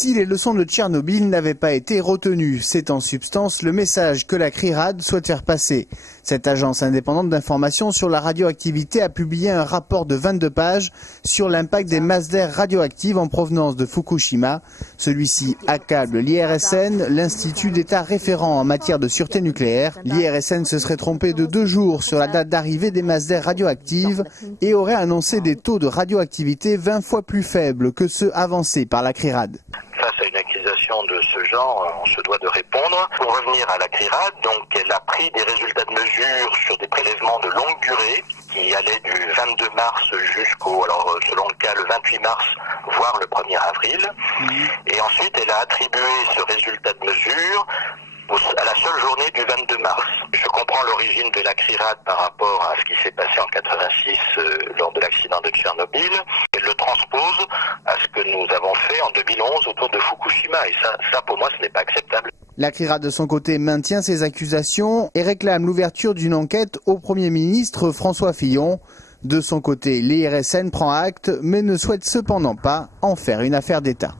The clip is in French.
si les leçons de Tchernobyl n'avaient pas été retenues. C'est en substance le message que la CRIRAD souhaite faire passer. Cette agence indépendante d'information sur la radioactivité a publié un rapport de 22 pages sur l'impact des masses d'air radioactives en provenance de Fukushima. Celui-ci accable l'IRSN, l'Institut d'État référent en matière de sûreté nucléaire. L'IRSN se serait trompé de 2 jours sur la date d'arrivée des masses d'air radioactives et aurait annoncé des taux de radioactivité 20 fois plus faibles que ceux avancés par la CRIRAD. Face à une accusation de ce genre, on se doit de répondre. Pour revenir à la CRIRAD, donc elle a pris des résultats de mesure sur des prélèvements de longue durée qui allaient du 22 mars jusqu'au, alors selon le cas, le 28 mars, voire le 1er avril. Et ensuite, elle a attribué ce résultat de mesure à la seule journée du 22 mars. Je comprends l'origine de la CRIRAD par rapport à ce qui s'est passé en 86 lors de l'accident de Tchernobyl. Elle le transpose à ce que nous avons fait en 2011 autour de Fukushima. Et ça pour moi, ce n'est pas acceptable. La CRIRAD, de son côté, maintient ses accusations et réclame l'ouverture d'une enquête au Premier ministre François Fillon. De son côté, l'IRSN prend acte, mais ne souhaite cependant pas en faire une affaire d'État.